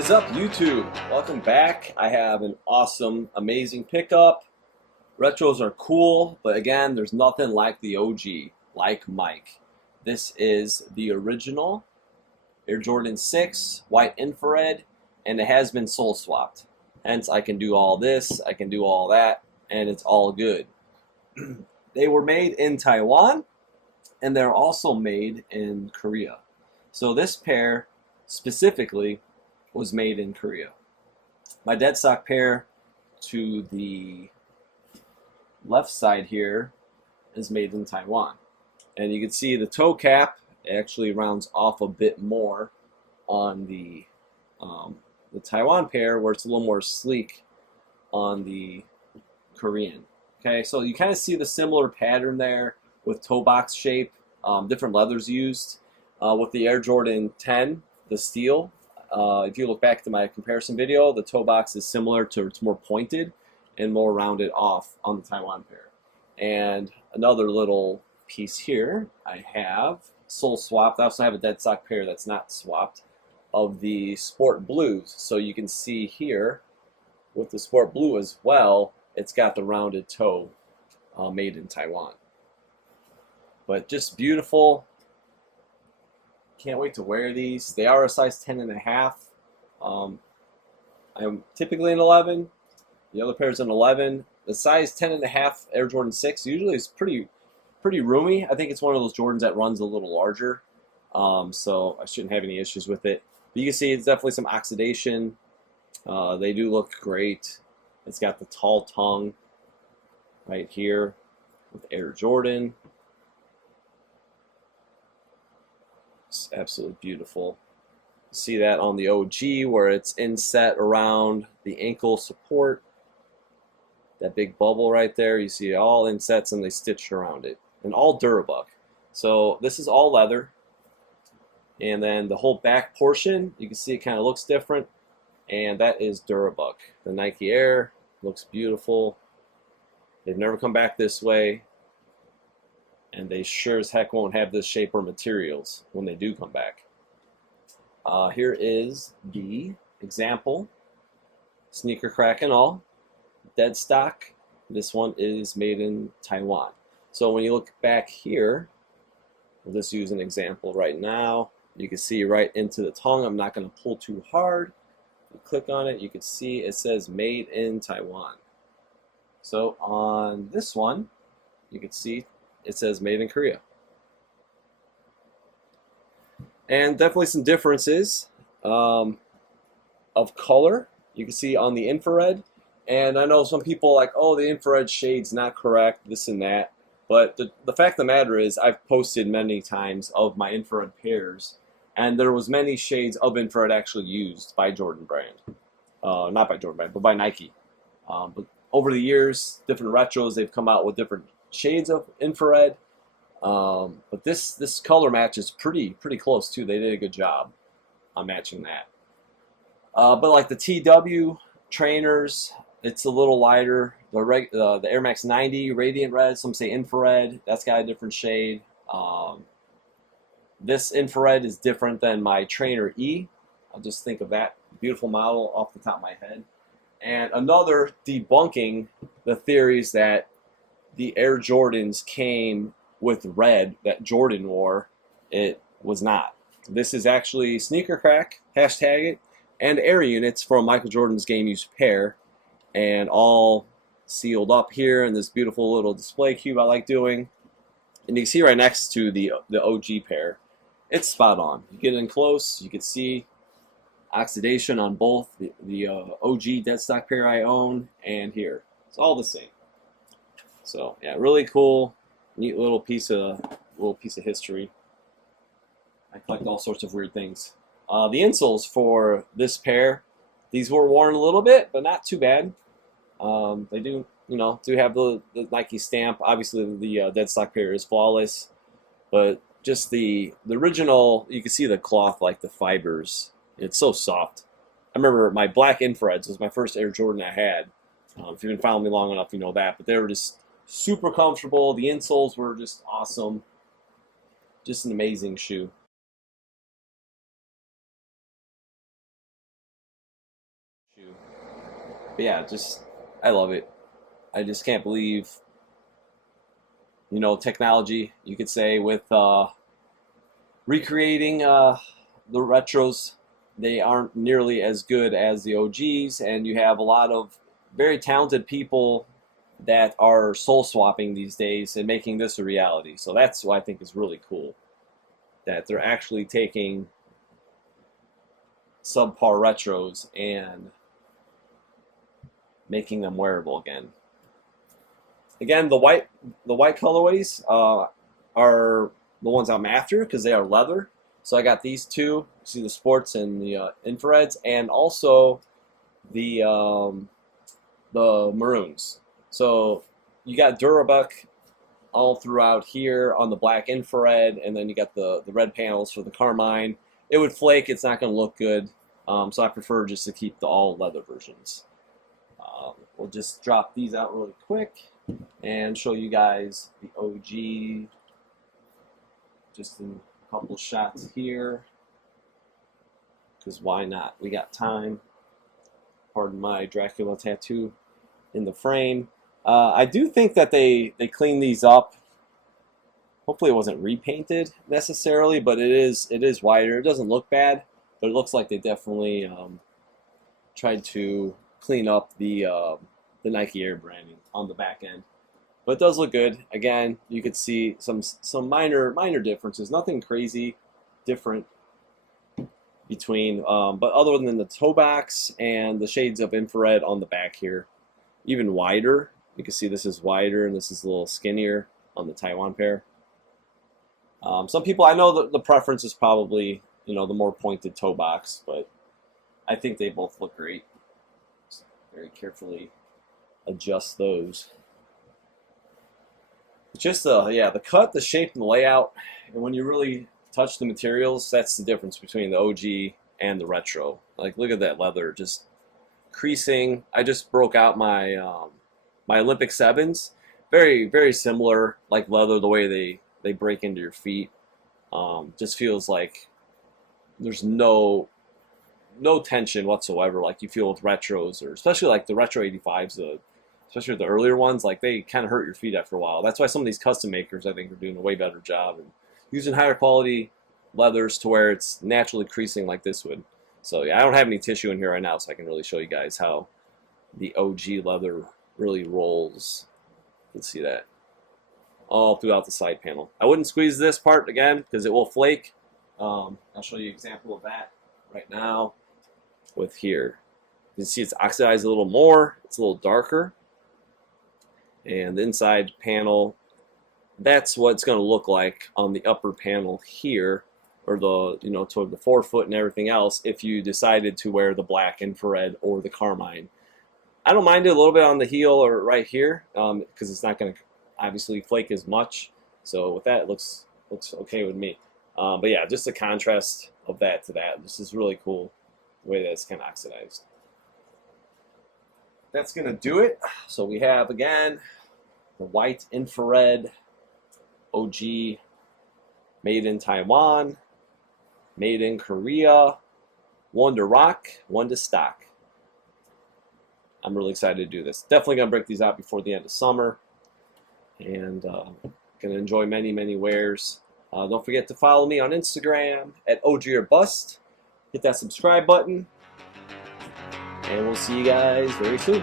is up, YouTube? Welcome back. I have an awesome, amazing pickup. Retros are cool, but again, there's nothing like the OG, like Mike. This is the original Air Jordan 6 white infrared, and it has been sole swapped. Hence, I can do all this, I can do all that, and it's all good. They were made in Taiwan, and they're also made in Korea. So this pair specifically was made in Korea. My dead stock pair to the left side here is made in Taiwan. And you can see the toe cap actually rounds off a bit more on the Taiwan pair, where it's a little more sleek on the Korean. Okay, so you kind of see the similar pattern there with toe box shape, different leathers used. With the Air Jordan 10, the steel, if you look back to my comparison video, the toe box is similar to, it's more pointed and more rounded off on the Taiwan pair. And another little piece here, I have sole swapped. I also have a dead stock pair that's not swapped of the Sport Blues. So you can see here with the Sport Blue as well, it's got the rounded toe made in Taiwan. But just beautiful. Can't wait to wear these. They are a size 10.5. I'm typically an 11. The other pair is an 11. The size 10.5 Air Jordan 6 usually is pretty roomy. I think it's one of those Jordans that runs a little larger, so I shouldn't have any issues with it. But you can see it's definitely some oxidation. They do look great. It's got the tall tongue right here with Air Jordan. It's absolutely beautiful. See that on the OG where it's inset around the ankle support. That big bubble right there, you see all insets and they stitched around it. And all Durabuck. So this is all leather. And then the whole back portion, you can see it kind of looks different. And that is Durabuck. The Nike Air looks beautiful. They've never come back this way. And they sure as heck won't have this shape or materials when they do come back. Here is the example. Sneaker crack and all. Dead stock. This one is made in Taiwan. So when you look back here, we'll just use an example right now. You can see right into the tongue. I'm not going to pull too hard. You click on it, you can see it says made in Taiwan. So on this one, you can see it says made in Korea. And definitely some differences of color. You can see on the infrared. And I know some people are like, oh, the infrared shade's not correct, this and that. But the fact of the matter is, I've posted many times of my infrared pairs, and there was many shades of infrared actually used by Jordan brand. Not by Jordan brand, but by Nike. But over the years, different retros, they've come out with different shades of infrared. But this color match is pretty close too. They did a good job on matching that. But like the TW trainers, it's a little lighter. The Air Max 90 Radiant Red, some say infrared. That's got a different shade. This infrared is different than my Trainer E. I'll just think of that beautiful model off the top of my head. And another debunking the theories that the Air Jordans came with red that Jordan wore. It was not. This is actually sneaker crack, hashtag it, and air units from Michael Jordan's game used pair, and all sealed up here in this beautiful little display cube I like doing. And you can see right next to the OG pair, it's spot on. You get in close, you can see oxidation on both the OG dead stock pair I own and here. It's all the same. So yeah, really cool, neat little piece of history. I collect all sorts of weird things. The insoles for this pair, these were worn a little bit, but not too bad. They do have the Nike stamp. Obviously, the dead stock pair is flawless, but just the original, you can see the cloth, like the fibers. It's so soft. I remember my black infrareds was my first Air Jordan I had. If you've been following me long enough, you know that. But they were just super comfortable. The insoles were just awesome. Just an amazing shoe. But yeah, just I love it. I just can't believe, technology, you could say, with recreating the retros. They aren't nearly as good as the OGs, and you have a lot of very talented people that are soul swapping these days and making this a reality. So that's what I think is really cool, that they're actually taking subpar retros and making them wearable again. Again, the white colorways are the ones I'm after because they are leather. So I got these two. You see the sports and the infrareds, and also the maroons. So you got Durabuck all throughout here on the black infrared, and then you got the red panels for the carmine. It would flake. It's not going to look good. So I prefer just to keep the all leather versions. We'll just drop these out really quick and show you guys the OG. Just in a couple shots here, because why not? We got time. Pardon my Dracula tattoo in the frame. I do think that they cleaned these up. Hopefully it wasn't repainted necessarily, but it is wider. It doesn't look bad, but it looks like they definitely tried to clean up the Nike Air branding on the back end. But it does look good. Again, you could see some minor differences. Nothing crazy different between, but other than the toe box and the shades of infrared on the back here, even wider. You can see this is wider and this is a little skinnier on the Taiwan pair. Some people, I know the preference is probably, the more pointed toe box, but I think they both look great. Just very carefully adjust those. Just the cut, the shape, and the layout, and when you really touch the materials, that's the difference between the OG and the retro. Like, look at that leather, just creasing. I just broke out my my Olympic 7s. Very similar, like leather, the way they break into your feet. Just feels like there's no tension whatsoever, like you feel with retros, or especially like the retro 85s. Especially with the earlier ones, like they kind of hurt your feet after a while. That's why some of these custom makers, I think, are doing a way better job and using higher quality leathers to where it's naturally creasing like this would. So yeah, I don't have any tissue in here right now, so I can really show you guys how the OG leather really rolls. You can see that all throughout the side panel. I wouldn't squeeze this part again because it will flake. I'll show you an example of that right now with here. You can see it's oxidized a little more. It's a little darker. And the inside panel, that's what it's going to look like on the upper panel here, or the toward the forefoot and everything else, if you decided to wear the black infrared or the carmine. I don't mind it a little bit on the heel or right here, because it's not going to obviously flake as much. So with that, it looks okay with me. But yeah, just the contrast of that to that. This is really cool, the way that it's kind of oxidized. That's going to do it. So we have, again, the white infrared OG, made in Taiwan, made in Korea, one to rock, one to stock. I'm really excited to do this. Definitely going to break these out before the end of summer, and going to enjoy many wears. Don't forget to follow me on Instagram at OGOrBust. Hit that subscribe button. And we'll see you guys very soon.